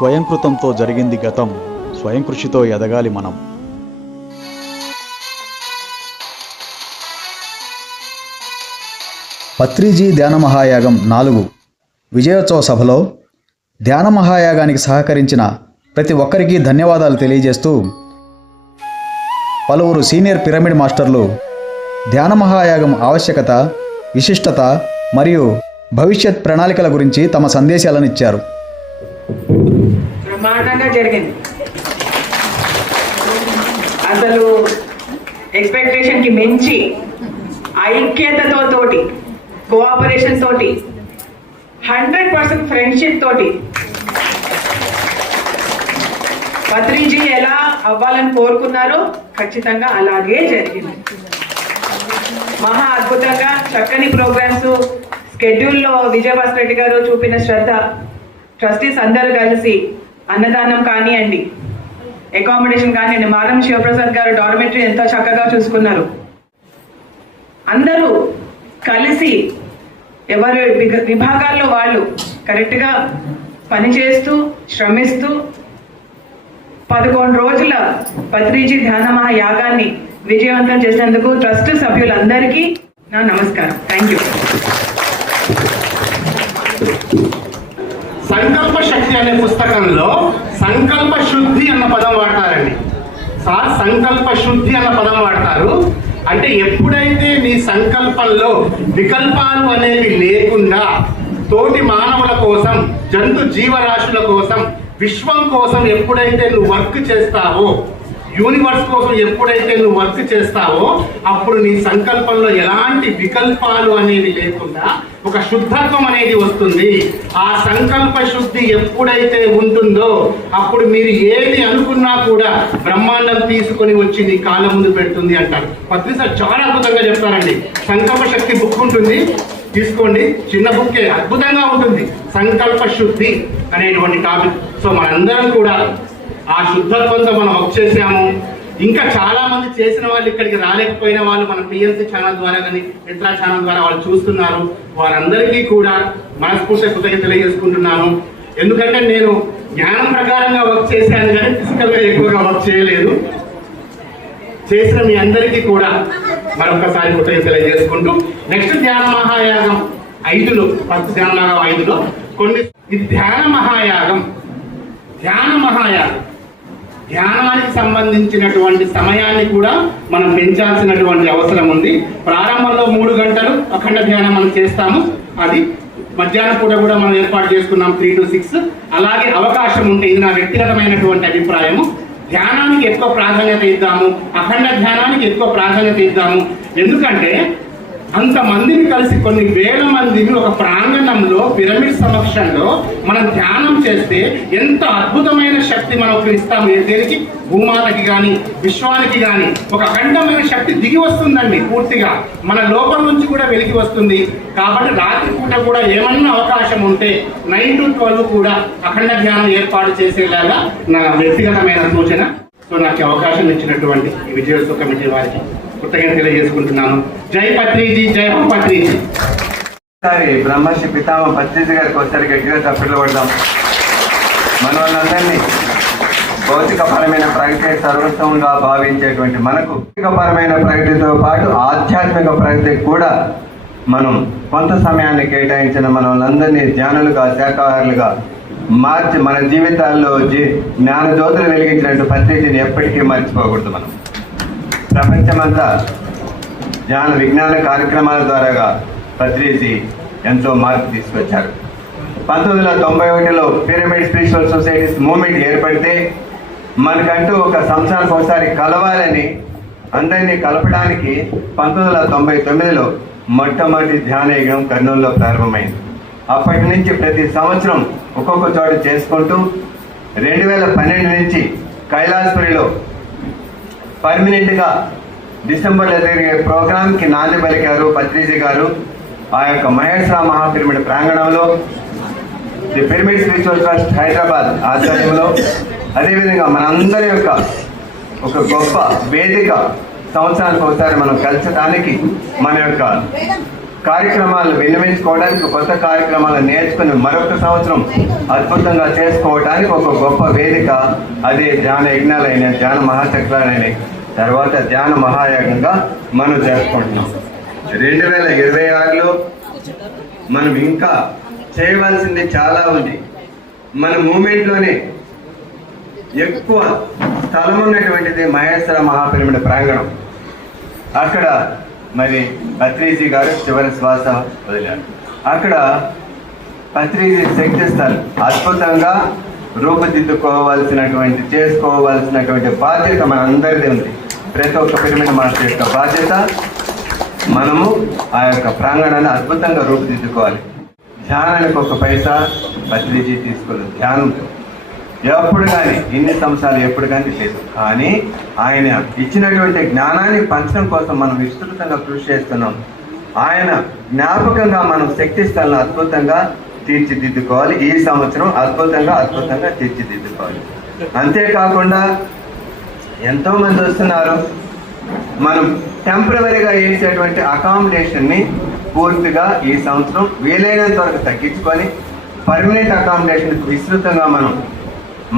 స్వయంకృతంతో జరిగింది గతం, స్వయం కృషితో ఎదగాలి మనం. పత్రిజీ ధ్యాన మహాయాగం 4 విజయోత్సవ సభలో ధ్యాన మహాయాగానికి సహకరించిన ప్రతి ఒక్కరికి ధన్యవాదాలు తెలియజేస్తూ పలువురు సీనియర్ పిరమిడ్ మాస్టర్లు ధ్యాన మహాయాగం ఆవశ్యకత, విశిష్టత మరియు భవిష్యత్ ప్రణాళికల గురించి తమ సందేశాలను ఇచ్చారు. బ్రహ్మాండంగా జరిగింది. అసలు ఎక్స్పెక్టేషన్కి మించి ఐక్యతతో తోటి, కోఆపరేషన్ తోటి, 100% ఫ్రెండ్షిప్ తోటి పత్రిజీ ఎలా అవ్వాలని కోరుకున్నారో ఖచ్చితంగా అలాగే జరిగింది. మహా అద్భుతంగా చక్కని ప్రోగ్రామ్స్ స్కెడ్యూల్లో విజయభాస్కర్ రెడ్డి గారు చూపిన శ్రద్ధ, ట్రస్టీస్ అందరూ కలిసి అన్నదానం కానివ్వండి, అకామిడేషన్ కానివ్వండి, మారం శివప్రసాద్ గారు డార్మెటరీ ఎంతో చక్కగా చూసుకున్నారు. అందరూ కలిసి ఎవరి విభాగాల్లో వాళ్ళు కరెక్ట్గా పనిచేస్తూ శ్రమిస్తూ 11 రోజుల పత్రిజీ ధ్యాన మహాయాగాన్ని విజయవంతం చేసినందుకు ట్రస్ట్ సభ్యులందరికీ నా నమస్కారం. Thank you. సంకల్ప శక్తి అనే పుస్తకంలో సంకల్ప శుద్ధి అన్న పదం వాడతారండి. సార్ సంకల్ప శుద్ధి అన్న పదం వాడతారు. అంటే ఎప్పుడైతే నీ సంకల్పంలో వికల్పాలు అనేవి లేకుండా తోటి మానవుల కోసం, జంతు జీవరాశుల కోసం, విశ్వం కోసం ఎప్పుడైతే నువ్వు వర్క్ చేస్తావో, యూనివర్స్ కోసం ఎప్పుడైతే నువ్వు వర్క్ చేస్తావో, అప్పుడు నీ సంకల్పంలో ఎలాంటి వికల్పాలు అనేవి లేకుండా ఒక శుద్ధత్వం అనేది వస్తుంది. ఆ సంకల్ప శుద్ధి ఎప్పుడైతే ఉంటుందో అప్పుడు మీరు ఏది అనుకున్నా కూడా బ్రహ్మాండం తీసుకొని వచ్చి నీ కాళ్ళ ముందు పెడుతుంది అంటారు. పత్రి సార్ చాలా అద్భుతంగా చెప్తారండి. సంకల్ప శక్తి బుక్ ఉంటుంది, తీసుకోండి, చిన్న బుక్కే, అద్భుతంగా ఉంటుంది. సంకల్ప శుద్ధి అనేటువంటి టాపిక్. సో మనందరం కూడా ఆ శుద్ధత్వంతో మనం వర్క్ చేసాము. ఇంకా చాలా మంది చేసిన వాళ్ళు ఇక్కడికి రాలేకపోయిన వాళ్ళు మన పిఎన్సి ఛానల్ ద్వారా కానీ ఇతర ఛానల్ ద్వారా వాళ్ళు చూస్తున్నారు. వారందరికీ కూడా మనస్ఫూర్తిగా కృతజ్ఞతలు తెలియజేసుకుంటున్నాను. ఎందుకంటే నేను జ్ఞానం ప్రకారంగా వర్క్ చేశాను కానీ ఫిజికల్గా ఎక్కువగా వర్క్ చేయలేదు. చేసిన మీ అందరికీ కూడా మరొకసారి కృతజ్ఞతలు తెలియజేసుకుంటూ నెక్స్ట్ ధ్యాన మహాయాగం 5లో, ఫస్ట్ ధ్యాన మహాయాగం 5లో కొన్ని ఇది ధ్యాన మహాయాగం. ధ్యానానికి సంబంధించినటువంటి సమయాన్ని కూడా మనం పెంచాల్సినటువంటి అవసరం ఉంది. ప్రారంభంలో 3 గంటలు అఖండ ధ్యానం మనం చేస్తాము. అది మధ్యాహ్నం పూట కూడా మనం ఏర్పాటు చేసుకున్నాం 3 to 6. అలాగే అవకాశం ఉంటే, ఇది నా వ్యక్తిగతమైనటువంటి అభిప్రాయము, ధ్యానానికి ఎక్కువ ప్రాధాన్యత ఇద్దాము, అఖండ ధ్యానానికి ఎక్కువ ప్రాధాన్యత ఇద్దాము. ఎందుకంటే అంతమందిని కలిసి కొన్ని వేల మందిని ఒక ప్రాంగణంలో పిరమిడ్ సమక్షంలో మనం ధ్యానం చేస్తే ఎంత అద్భుతమైన శక్తి మనం ఇస్తాము. దేనికి? భూమాతకి కానీ విశ్వానికి కానీ ఒక అఖండమైన శక్తి దిగి వస్తుందండి. పూర్తిగా మన లోపల నుంచి కూడా వెలికి వస్తుంది. కాబట్టి రాత్రి పూట కూడా ఏమన్నా అవకాశం ఉంటే 9 to 12 కూడా అఖండ ధ్యానం ఏర్పాటు చేసేలాగా నా వ్యక్తిగతమైన సూచన. సో నాకు అవకాశం ఇచ్చినటువంటి ఈ విజయోత్సవ కమిటీ వారికి కృతజ్ఞత తెలియజేసుకుంటున్నాను. జై పత్రిజీ, జై హో పత్రిజీ. బ్రహ్మర్షి పితామహ పత్రిజీ గారికి ఒకసారి గట్టిగా చప్పట్లు కొడదాం. మన వాళ్ళందరినీ భౌతికపరమైన ప్రగతి సర్వస్వంగా భావించేటువంటి మనకు భౌతికపరమైన ప్రగతితో పాటు ఆధ్యాత్మిక ప్రగతికి కూడా మనం కొంత సమయాన్ని కేటాయించిన మన వాళ్ళందరినీ ధ్యానులుగా, శాఖాహారులుగా మార్చి మన జీవితాల్లో జ్ఞాన జ్యోతులు వెలిగించినట్టు పత్రిజీని ఎప్పటికీ మర్చిపోకూడదు. మనం ప్రపంచమంతా ధ్యాన విజ్ఞాన కార్యక్రమాల ద్వారాగా పత్రిజీ ఎంతో మార్పు తీసుకొచ్చారు. 1991లో పిరమిడ్ స్పిరిచువల్ సొసైటీస్ మూవ్మెంట్ ఏర్పడితే మనకంటూ ఒక సంవత్సరానికి ఒకసారి కలవాలని అందరినీ కలపడానికి 1999లో మొట్టమొదటి ధ్యాన యజ్ఞం కర్నూలులో ప్రారంభమైంది. అప్పటి నుంచి ప్రతి సంవత్సరం ఒక్కొక్క చోట చేసుకుంటూ 2012 నుంచి కైలాసపురిలో పర్మనెంట్గా డిసెంబర్లో జరిగే ప్రోగ్రాంకి నాంది పలికారు పత్రిజీ గారు. ఆ యొక్క మహేశ్వర మహాపిరమిడ్ ప్రాంగణంలో the pyramid spiritual trust Hyderabad ఆధ్వర్యంలో, అదేవిధంగా మనందరి యొక్క ఒక గొప్ప వేదిక సంవత్సరానికి ఒకసారి మనం కలచడానికి మన యొక్క కార్యక్రమాలు విన్నవించుకోవడానికి, కొత్త కార్యక్రమాలు నేర్చుకుని మరొక సంవత్సరం అద్భుతంగా చేసుకోవడానికి ఒక గొప్ప వేదిక అదే ధ్యాన యజ్ఞాలైన, ధ్యాన మహాచక్రాలైన, తర్వాత ధ్యాన మహాయాగంగా మనం జరుపుకుంటున్నాం. 2026లో మనం ఇంకా చేయవలసింది చాలా ఉంది. మన మూమెంట్లోనే ఎక్కువ స్థలం ఉన్నటువంటిది మహేశ్వర మహాపిరమిడ్ ప్రాంగణం. అక్కడ మరి పత్రిజీ గారు చివరి శ్వాస వదిలారు. అక్కడ పత్రిజీ శక్తి స్థలం అద్భుతంగా రూపుదిద్దుకోవాల్సినటువంటి, చేసుకోవాల్సినటువంటి బాధ్యత మన అందరిది ఉంది. ప్రతి ఒక్క పిరమిడ్ మాస్టర్ యొక్క బాధ్యత మనము ఆ యొక్క ప్రాంగణాన్ని అద్భుతంగా రూపుదిద్దుకోవాలి. ధ్యానానికి ఒక పైసా పత్రిజీ తీసుకోలేదు. ధ్యానంతో ఎప్పుడు కానీ, ఇన్ని సంవత్సరాలు ఎప్పుడు కానీ లేదు. కానీ ఆయన ఇచ్చినటువంటి జ్ఞానాన్ని పంచడం కోసం మనం విస్తృతంగా కృషి చేస్తున్నాం. ఆయన జ్ఞాపకంగా మనం శక్తి స్థలను అద్భుతంగా తీర్చిదిద్దుకోవాలి. ఈ సంవత్సరం అద్భుతంగా తీర్చిదిద్దుకోవాలి. అంతేకాకుండా ఎంతోమంది వస్తున్నారు. మనం టెంపరవరీగా వేసేటువంటి అకామిడేషన్ని పూర్తిగా ఈ సంవత్సరం వీలైనంత వరకు తగ్గించుకొని పర్మనెంట్ అకామిడేషన్ విస్తృతంగా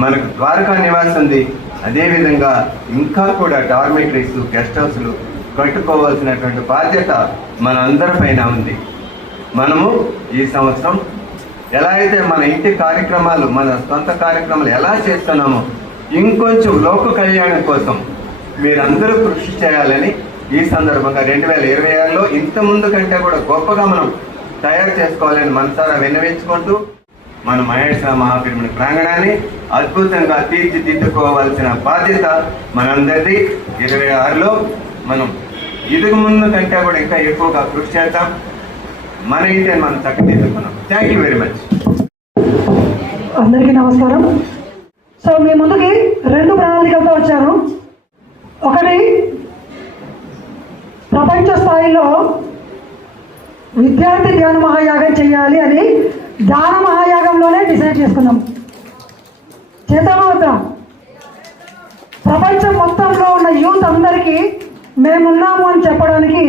మనకు ద్వారకా నివాసం ఉంది. అదేవిధంగా ఇంకా కూడా డార్మెటరీస్, గెస్ట్ హౌస్లు కట్టుకోవాల్సినటువంటి బాధ్యత మన అందరిపైన ఉంది. మనము ఈ సంవత్సరం ఎలా అయితే మన ఇంటి కార్యక్రమాలు, మన సొంత కార్యక్రమాలు ఎలా చేస్తున్నామో ఇంకొంచెం లోక కళ్యాణం కోసం మీరందరూ కృషి చేయాలని ఈ సందర్భంగా 2026లో ఇంత ముందు కంటే కూడా గొప్పగా మనం తయారు చేసుకోవాలని మనసారా విన్నవించుకుంటూ మన మహేశ్వర మహాపిరమిడ్ ప్రాంగణాన్ని అద్భుతంగా తీర్చిదిద్దుకోవాల్సిన బాధ్యత మనందరిది. 26లో మనం ఇదిగు ముందు కంటే కూడా ఇంకా ఎక్కువగా కృషి చేద్దాం. మన ఇంటిని మనం చక్కదిద్దుకున్నాం. Thank you very much. అందరికీ నమస్కారం. సో మీ ముందుకి 2 ప్రణాళికలతో వచ్చాను. ఒకటి, ప్రపంచ స్థాయిలో విద్యార్థి ధ్యాన మహాయాగం చేయాలి అని ధ్యాన మహాయాగంలోనే డిసైడ్ చేసుకున్నాం. చేద్దామవుతాం. ప్రపంచం మొత్తంలో ఉన్న యూత్ అందరికీ మేమున్నాము అని చెప్పడానికి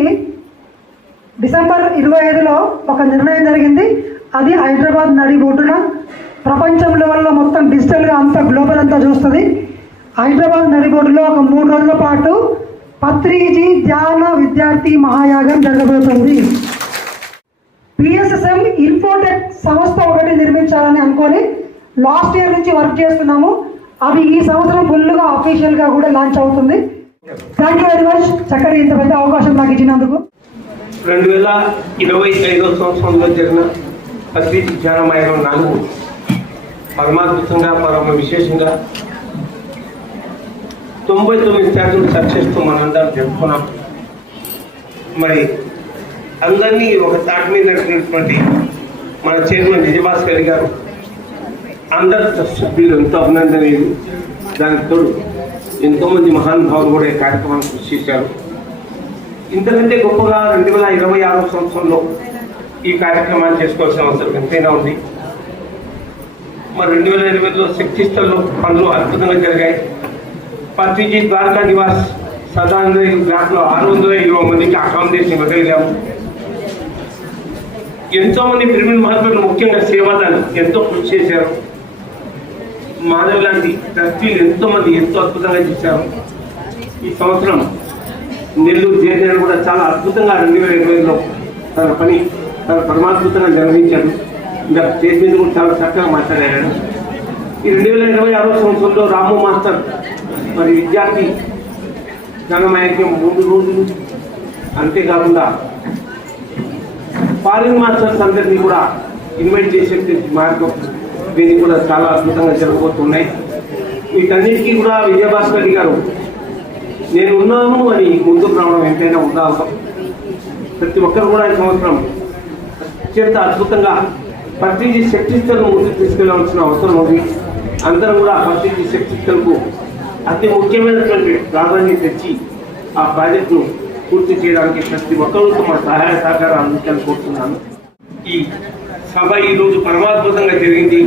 డిసెంబర్ 25లో ఒక నిర్ణయం జరిగింది. అది హైదరాబాద్ నడిబొడ్డున ప్రపంచం లెవెల్లో మొత్తం డిజిటల్గా అంతా గ్లోబల్ అంతా చూస్తుంది. హైదరాబాద్ నడిబొడ్డులో ఒక 3 రోజుల పాటు పత్రిజీ ధ్యాన విద్యార్థి మహాయాగం జరగబోతుంది. పిఎస్ఎస్ఎం ఇన్ఫోటెక్ సంస్థ ఒకటి నిర్మించాలని అనుకొని లాస్ట్ ఇయర్ నుంచి వర్క్ చేస్తున్నాము. అది ఈ సంవత్సరం ఫుల్గా అఫీషియల్గా కూడా లాంచ్ అవుతుంది. Thank you very much. చక్కటి ఇంత పెద్ద అవకాశం నాకు ఇచ్చినందుకు. 2025వ సంవత్సరంలో జరిగిన పత్రిజీ ధ్యానమయాగం 4 పరమాద్భుతంగా, పరమ విశేషంగా 99% సక్సెస్తో మనందరం జరుపుకున్నాం. మరి అందరినీ ఒక తాటి మీద నడిపినటువంటి మన చైర్మన్ విజయభాస్కర్ గారు, అందరు సభ్యులు ఎంతో అభినందనీయులు. దానికి తోడు ఎంతోమంది మహానుభావులు కూడా ఈ కార్యక్రమాన్ని కృషి చేశారు. ఇంతకంటే గొప్పగా 2026వ సంవత్సరంలో ఈ కార్యక్రమాన్ని చేసుకోవాల్సిన అవసరం ఎంతైనా ఉంది. మరి 2020లో శక్తిస్థల్లో పనులు అద్భుతంగా జరిగాయి. పత్రిజీ ద్వారకా నివాస్ సదానంద బ్లాక్లో 620 మందికి అకామిడేషన్ ఇవ్వగలిగాము. ఎంతోమంది పిరమిడ్ మహాత్ములు, ముఖ్యంగా సేవాదాన్ని ఎంతో కృషి చేశారు. మాధవ్ లాంటి ట్రస్టీలు ఎంతోమంది ఎంతో అద్భుతంగా చేశారు. ఈ సంవత్సరం నెల్లూరు జేజన్ కూడా చాలా అద్భుతంగా 2020లో తన పని తన పరమాద్భుతంగా నిర్వహించాడు. ఇంకా స్టేజ్ మీద కూడా చాలా చక్కగా మాట్లాడాడు. ఈ 2026వ సంవత్సరంలో రాము మాస్టర్ మరి విద్యార్థి ఘనమయాగ్యం 3 రోజులు, అంతేకాకుండా ఫారిన్ మాస్టర్స్ అందరినీ కూడా ఇన్వైట్ చేసే మార్గం దీన్ని కూడా చాలా అద్భుతంగా జరగబోతున్నాయి. వీటన్నిటికీ కూడా విజయభాస్కర్ గారు నేను ఉన్నాను అని ముందుకు రావడం ఎంతైనా ఉండాలి. ప్రతి ఒక్కరు కూడా ఈ సంవత్సరం అత్యంత అద్భుతంగా పత్రిజీ శక్తిస్థలను ముందుకు తీసుకెళ్లాల్సిన అవసరం ఉంది. అందరం కూడా పత్రిజీ శక్తిస్థలకు అతి ముఖ్యమైనటువంటి ప్రాధాన్యత ఇచ్చి ఆ ప్రాజెక్టును పూర్తి చేయడానికి ప్రతి ఒక్కరూ తమ సహాయ సహకారం అందించాలని కోరుతున్నాను. ఈ సభ ఈరోజు పరమాద్భుతంగా జరిగింది.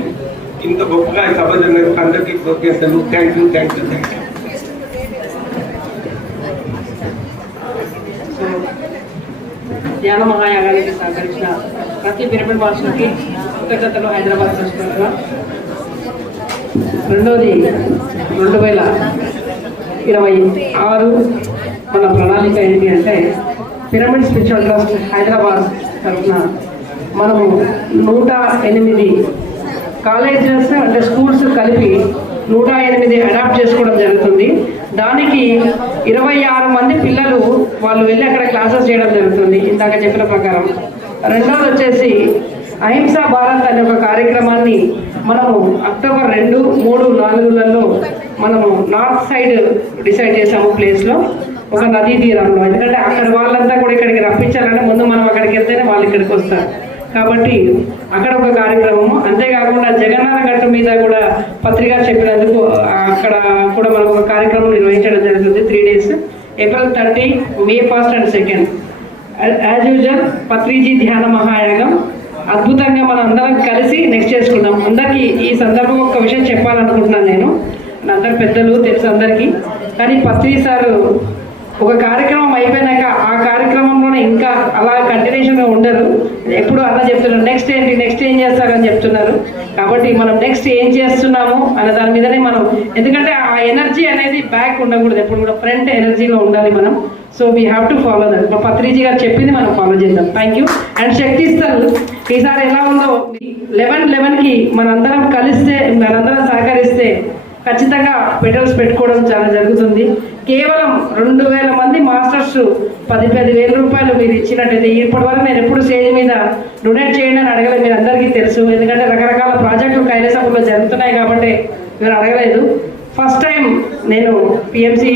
ఇంత గొప్పగా సభ జరిగినందుకు అందరికీ కృతజ్ఞతలు. Thank you. ధ్యాన మహాయాగానికి సహకరించిన ప్రతి పిరమిడ్ మాస్టర్కి కృతజ్ఞతలు హైదరాబాద్ ట్రస్ట్ తరఫున. రెండోది 2026 మన ప్రణాళిక ఏంటి అంటే పిరమిడ్ స్పిరిచువల్ ట్రస్ట్ హైదరాబాద్ తరఫున మనము 108 కాలేజెస్ అంటే స్కూల్స్ కలిపి 108 అడాప్ట్ చేసుకోవడం జరుగుతుంది. దానికి 26 మంది పిల్లలు వాళ్ళు వెళ్ళి అక్కడ క్లాసెస్ చేయడం జరుగుతుంది ఇందాక చెప్పిన ప్రకారం. రెండోది వచ్చేసి అహింసా భారత్ అనే ఒక కార్యక్రమాన్ని మనము అక్టోబర్ 2, 3, 4లలో మనము నార్త్ సైడ్ డిసైడ్ చేసాము ప్లేస్లో, ఒక నదీ తీరంలో. ఎందుకంటే అక్కడ వాళ్ళంతా కూడా ఇక్కడికి రప్పించాలంటే ముందు మనం అక్కడికి వెళ్తేనే వాళ్ళు ఇక్కడికి వస్తారు. కాబట్టి అక్కడ ఒక కార్యక్రమము. అంతేకాకుండా జగన్నాథ గట్టు మీద కూడా పత్రిక చెప్పినందుకు అక్కడ కూడా మనం ఒక కార్యక్రమం నిర్వహించడం జరుగుతుంది 3 days, April 30, May 1st and 2nd. As usual Patriji ధ్యాన మహాయాగం అద్భుతంగా మనం అందరం కలిసి నెక్స్ట్ చేసుకున్నాం. అందరికీ ఈ సందర్భం ఒక విషయం చెప్పాలనుకుంటున్నాను. నేను అందరు పెద్దలు తెలుసు అందరికీ, కానీ పత్రి సార్ ఒక కార్యక్రమం అయిపోయినాక ఆ కార్యక్రమంలోనే ఇంకా అలా కంటిన్యూషన్గా ఉండరు. ఎప్పుడు అలా చెప్తున్నారు నెక్స్ట్ ఏంటి, నెక్స్ట్ ఏం చేస్తారని చెప్తున్నారు. కాబట్టి మనం నెక్స్ట్ ఏం చేస్తున్నాము అనే దాని మీదనే మనం, ఎందుకంటే ఆ ఎనర్జీ అనేది బ్యాక్ ఉండకూడదు, ఎప్పుడు కూడా ఫ్రంట్ ఎనర్జీలో ఉండాలి మనం. So we have to follow that. Patriji గారు చెప్పింది మనం ఫాలో చేద్దాం. Thank you. అండ్ శక్తి స్థల్ ఈసారి ఎలా ఉందో 11/11కి మనందరం కలిస్తే, మనందరం సహకరిస్తే ఖచ్చితంగా పెట్రోల్స్ పెట్టుకోవడం చాలా జరుగుతుంది. కేవలం 2000 మంది మాస్టర్స్ 10,000 రూపాయలు మీరు ఇచ్చినట్టయితే, ఇప్పటి వరకు నేను ఎప్పుడు స్టేజ్ మీద డొనేట్ చేయండి అని అడగలేదు, మీరు అందరికీ తెలుసు. ఎందుకంటే రకరకాల ప్రాజెక్టులు కైలాసపురంలో జరుగుతున్నాయి కాబట్టి మీరు అడగలేదు. ఫస్ట్ టైం నేను పిఎంసి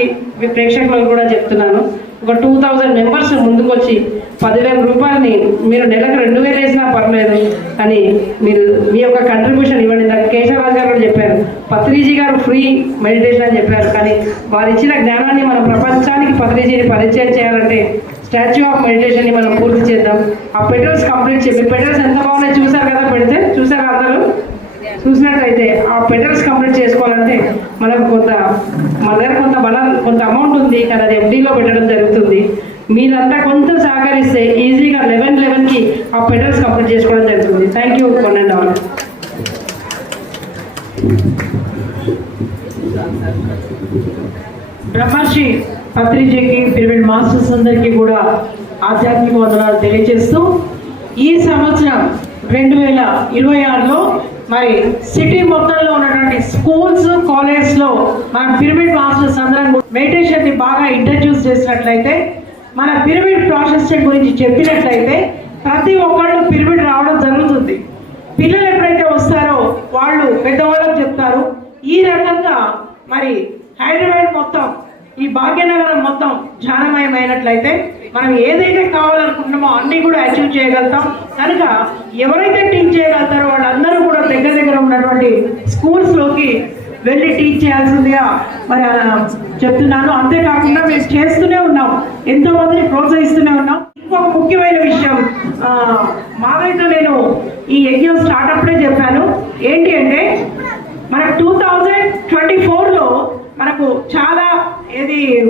ప్రేక్షకులకు కూడా చెప్తున్నాను, ఒక 2000 మెంబర్స్ ముందుకొచ్చి 10,000 రూపాయలని మీరు నెలకు 2,000 వేసినా పర్లేదు, కానీ మీరు మీ యొక్క కంట్రిబ్యూషన్ ఇవ్వండి. నాకు కేశవరాజు గారు కూడా చెప్పారు, పత్రిజీ గారు ఫ్రీ మెడిటేషన్ అని చెప్పారు, కానీ వారు ఇచ్చిన జ్ఞానాన్ని మన ప్రపంచానికి పత్రిజీని పరిచయం చేయాలంటే స్టాచ్యూ ఆఫ్ మెడిటేషన్ని మనం పూర్తి చేద్దాం. ఆ పెట్రోల్స్ కంప్లీట్ చెప్పి, పెట్రోల్స్ ఎంత బాగున్నాయి చూసారు కదా, పెడితే చూసారా అందరూ? చూసినట్లయితే ఆ పెట్రోల్స్ కంప్లీట్ చేసుకోవాలంటే మనకు మన దగ్గర కొంత అమౌంట్ ఉంది, కానీ అది FDలో పెట్టడం జరుగుతుంది. మీరంతా కొంచెం సహకరిస్తే ఈజీగా 11/11కి ఆ పెట్రోల్స్ కంప్లీట్ చేసుకోవడం జరుగుతుంది. Thank you. కొనండి ఆల్. బ్రహ్మర్షి పత్రిజీకి, పిరమిడ్ మాస్టర్స్ అందరికీ కూడా ఆధ్యాత్మిక వందనాలు తెలియజేస్తూ, ఈ సంవత్సరం 2026లో మరి సిటీ మొత్తంలో ఉన్నటువంటి స్కూల్స్, కాలేజ్లో మన పిరమిడ్ మాస్టర్స్ అందరం మెడిటేషన్ని బాగా ఇంట్రడ్యూస్ చేసినట్లయితే, మన పిరమిడ్ ప్రాసెస్ గురించి చెప్పినట్లయితే ప్రతి ఒక్కళ్ళు పిరమిడ్ రావడం జరుగుతుంది. పిల్లలు ఎప్పుడైతే వస్తారో వాళ్ళు పెద్దవాళ్ళకి చెప్తారు. ఈ రకంగా మరి హైదరాబాద్ మొత్తం, ఈ భాగ్యనగరం మొత్తం ధ్యానమయమైనట్లయితే మనం ఏదైతే కావాలనుకుంటున్నామో అన్నీ కూడా అచీవ్ చేయగలుగుతాం. కనుక ఎవరైతే టీచ్ చేయగలుగుతారో వాళ్ళందరూ కూడా దగ్గర ఉన్నటువంటి స్కూల్స్లోకి వెళ్ళి టీచ్ చేయాల్సిందిగా మరి చెప్తున్నాను. అంతేకాకుండా మేము చేస్తూనే ఉన్నాం, ఎంతో మందిని ప్రోత్సహిస్తూనే ఉన్నాం. ఇంకొక ముఖ్యమైన విషయం, మాదైతే నేను ఈ యజ్ఞం స్టార్టప్లే చెప్పాను. ఏంటి అంటే మనకు 2024లో మనకు చాలా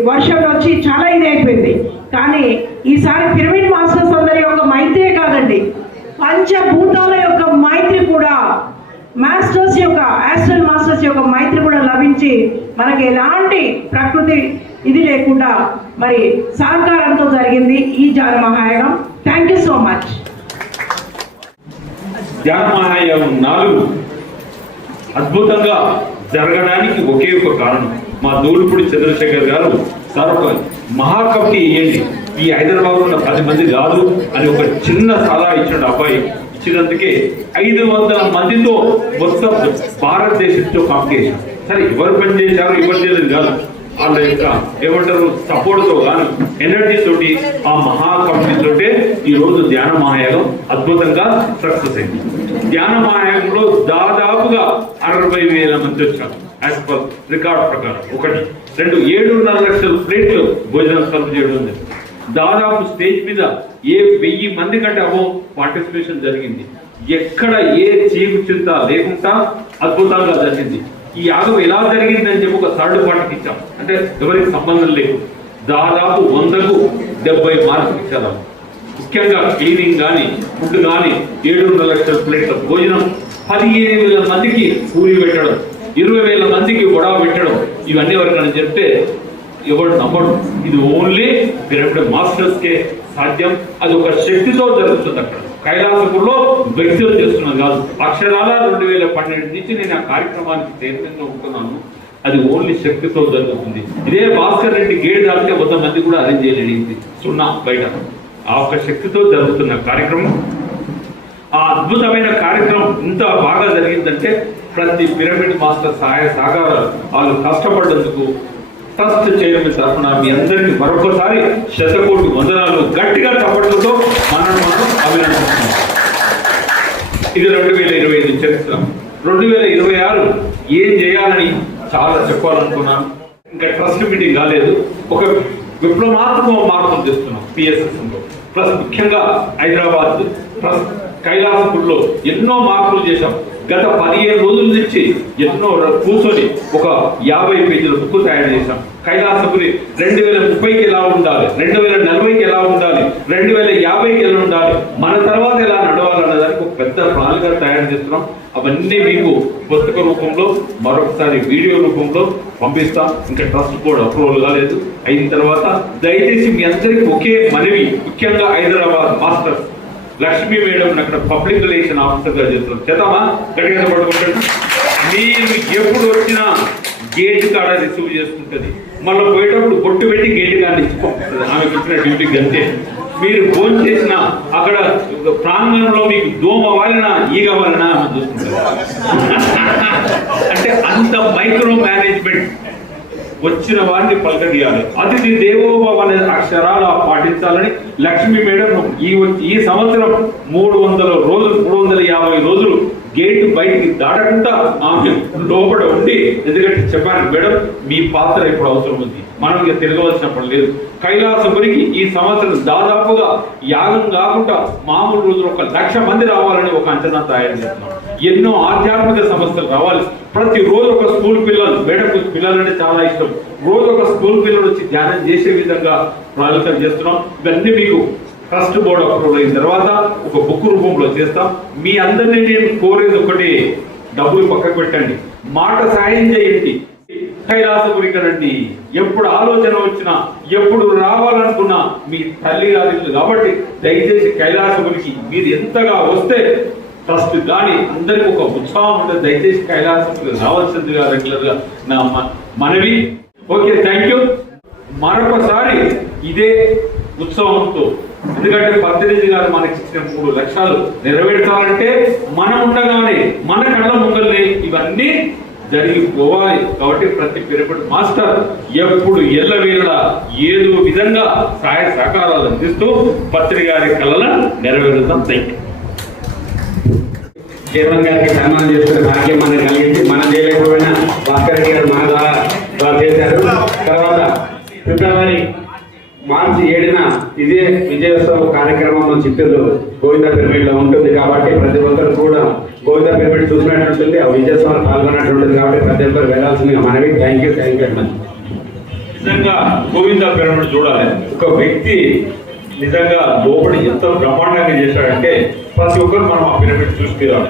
వర్షం వచ్చి చాలా ఇది అయిపోయింది. కానీ ఈసారి పిరమిడ్ మాస్టర్స్ అందరి యొక్క మైత్రే కాదండి, పంచభూతాల యొక్క మైత్రి కూడా, మాస్టర్స్ యొక్క, ఆస్ట్రల్ మాస్టర్స్ యొక్క మైత్రి కూడా లభించి మనకి ఎలాంటి ప్రకృతి ఇది లేకుండా మరి సహకారంతో జరిగింది ఈ ధ్యాన మహాయాగం. Thank you so much. ధ్యాన మహాయాగం 4 అద్భుతంగా జరగడానికి ఒకే ఒక కారణం, మా దూళిపూడి చంద్రశేఖర్ గారు సార్ ఒక మహాకవిని వేయండి, ఈ హైదరాబాద్ ఉన్న 10 మంది కాదు అని ఒక చిన్న సలహా ఇచ్చాడు. అబ్బాయి ఇచ్చినందుకే 500 మందితో మొత్తం భారతదేశంతో కాంపిటీషన్. సరే ఎవరు పని చేశారు, ఎవరు చేయలేదు కాదు, వాళ్ళ యొక్క ఏమంటారు సపోర్ట్తో కానీ ఎనర్జీ తోటి ఆ మహాకవిని తోటే ఈ రోజు ధ్యాన మహాయాగం అద్భుతంగా సక్సెస్ అయింది. ధ్యాన మహాయాగంలో దాదాపుగా 60,000 మంది వచ్చారు యాజ్ పర్ రికార్డ్ ప్రకారం. 1, 2, 7.5 లక్షల ప్లేట్లు భోజనం సర్వ్ చేయడం ఉంది. దాదాపు స్టేజ్ మీద 1000 మంది కంటే అబో పార్టిసిపేషన్ జరిగింది. ఎక్కడ ఏ చీకు చింత లేకుండా అద్భుతంగా జరిగింది. ఈ యాగం ఎలా జరిగిందని చెప్పి ఒక థర్డ్ పార్టీకి ఇచ్చాం, అంటే ఎవరికి సంబంధం లేదు. దాదాపు 100కు 70 మార్కులు ఇచ్చారు. ముఖ్యంగా క్లీనింగ్ కానీ ఫుడ్ కానీ 7.5 లక్షల ప్లేట్ల భోజనం, 15,000 మందికి కూలి పెట్టడం, 20,000 మందికి గొడవ పెట్టడం, ఇవన్నీ ఎవరికైనా చెప్తే ఎవరు నమ్మడు. ఇది ఓన్లీ పిరమిడ్ మాస్టర్స్కే సాధ్యం. అది ఒక శక్తితో జరుగుతుంది. అక్కడ కైలాసపురంలో వ్యక్తులు చేస్తున్నది కాదు. అక్షరాల 2012 నుంచి నేను ఆ కార్యక్రమానికి చైర్మన్గా ఉంటున్నాను. అది ఓన్లీ శక్తితో జరుగుతుంది. ఇదే భాస్కర్ రెడ్డి గేట్ దాటితే 100 మంది కూడా అరేంజ్ చేయలేడింది సున్నా బయట. ఆ ఒక్క శక్తితో జరుగుతున్న కార్యక్రమం, ఆ అద్భుతమైన కార్యక్రమం ఇంత బాగా జరిగిందంటే ప్రతి పిరమిడ్ మాస్టర్ సహాయ సహకారాలు వాళ్ళు కష్టపడ్డందుకు ట్రస్ట్ చైర్మన్ తరఫున మీ అందరికీ మరొకసారి శతకోటి వందనాలు. గట్టిగా చప్పట్లతో మనం అభినందిస్తున్నాం. ఇది 2025 చరిత్ర. 2026 ఏం చేయాలని చాలా చెప్పాలనుకున్నాను. ఇంకా ట్రస్ట్ మీటింగ్ కాలేదు. ఒక విప్లవాత్మక మార్పులు చేస్తున్నాం పిఎస్ఎస్లో. ప్లస్ ముఖ్యంగా హైదరాబాద్ ట్రస్ట్ కైలాసపురంలో ఎన్నో మార్పులు చేశాం. గత 15 రోజుల నుంచి ఎన్నో కూర్చొని ఒక 50 పేజీల బుక్ తయారు చేశాం. కైలాసపురి 2030కి ఎలా ఉండాలి, 2040కి ఎలా ఉండాలి, 2050కి ఎలా ఉండాలి, మన తర్వాత ఎలా నడవాలన్నదానికి ఒక పెద్ద ప్రణాళిక తయారు చేస్తున్నాం. అవన్నీ మీకు పుస్తక రూపంలో మరొకసారి వీడియో రూపంలో పంపిస్తాం. ఇంకా ట్రస్ట్ కూడా అప్రూవల్ కాలేదు. అయిన తర్వాత దయచేసి మీ అందరికీ ఒకే మనవి, ముఖ్యంగా హైదరాబాద్ మాస్టర్స్ లక్ష్మీ మేడం అక్కడ పబ్లిక్ రిలేషన్ ఆఫీసర్ గా చేస్తారు. చేద్దామా? గట్టిగా పడుకుంటాడు. మీరు ఎప్పుడు వచ్చినా గేట్ కాడ రిసీవ్ చేసుకుంటుంది. మళ్ళీ పోయేటప్పుడు బొట్టు పెట్టి గేట్ కాడ ఇచ్చి పంపిస్తుంది. ఆమెకు ఇచ్చిన డ్యూటీకి అంతే. మీరు ఫోన్ చేసిన అక్కడ ప్రాంగణంలో మీకు దోమ వాలినా ఈగ వాలినా ఆమె చూసుకుంటారు. అంటే అంత మైక్రో మేనేజ్మెంట్. వచ్చిన వారిని పలకడియాలి. అతిథి దేవోభవ అనే అక్షరాలు పాటించాలని లక్ష్మీ మేడం ఈ సంవత్సరం 350 రోజులు గేట్ బయటికి దాటకుండా ఆమె లోపల ఉండి, ఎందుకంటే చెప్పాను మేడం మీ పాత్ర ఇప్పుడు అవసరం ఉంది, మనం ఇక తిరగవలసినప్పుడు లేదు. కైలాసపురికి ఈ సంవత్సరం దాదాపుగా యాగం కాకుండా మామూలు రోజులు 1,00,000 మంది రావాలని ఒక అంచనా తయారు చేస్తున్నాం. ఎన్నో ఆధ్యాత్మిక సంస్థలు రావాలి. ప్రతి రోజు ఒక స్కూల్ పిల్లలు, మేడంకు పిల్లలంటే చాలా ఇష్టం, రోజు ఒక స్కూల్ పిల్లలు వచ్చి ధ్యానం చేసే విధంగా ప్రణాళికలు చేస్తున్నాం. ఇవన్నీ మీకు ట్రస్ట్ బోర్డు అప్రూవల్ అయిన తర్వాత ఒక బుక్ రూపంలో చేస్తాం. మీ అందరినీ నేను కోరేది ఒకటి, డబ్బులు పక్కకు పెట్టండి, మాట సాయం చేయండి. కైలాసపురికి రండి. ఎప్పుడు ఆలోచన వచ్చినా, ఎప్పుడు రావాలనుకున్నా మీ తల్లి గారి కాబట్టి దయచేసి కైలాసపురికి మీరు ఎంతగా వస్తే ట్రస్ట్ కానీ అందరికి ఒక ఉత్సాహం ఉంటుంది. దయచేసి కైలాసపురికి రావాల్సిందిగా రెగ్యులర్ గా నా మనవి. Okay, thank you. మరొకసారి ఇదే ఉత్సవంతో, ఎందుకంటే పత్రిజీ గారు మనకి ఇచ్చిన 3 లక్ష్యాలు నెరవేర్చాలంటే మనం ఉండగానే మన కళ్ళ ముంగల్ని ఇవన్నీ జరిగిపోవాలి. కాబట్టి ప్రతి పిరమిడ్ మాస్టర్ ఎప్పుడు ఎల్లవేళలా ఏదో విధంగా సహాయ సహకారాలు అందిస్తూ పత్రిక గారి కళలను నెరవేరుతాం. Thank you. చైర్మన్ గారికి సన్మానం చేస్తున్న భాగ్యం మనకు కలిగింది. మనం చేయలేకపోయినా భాస్కర్ గారు మన ద్వారా చేశారు. తర్వాత ఫిబ్రవరి మార్చి 7న ఇదే విజయోత్సవ కార్యక్రమంలో చిత్తూరు గోవింద పిరమిడ్ లో ఉంటుంది. కాబట్టి ప్రతి ఒక్కరు కూడా గోవింద పిరమిడ్ చూసినట్టుంటుంది, ఆ విజయోత్సవాలు పాల్గొన్నట్టుంటుంది. కాబట్టి ప్రతి ఒక్కరు వెళ్ళాల్సిందిగా మనవి. Thank you very much. నిజంగా గోవింద పిరమిడ్ చూడాలి. ఒక వ్యక్తి నిజంగా లోపలి ఎంత బ్రహ్మాండంగా చేశాడంటే ప్రతి ఒక్కరు మనం ఆ పిరమిడ్ చూసి తీరాలి.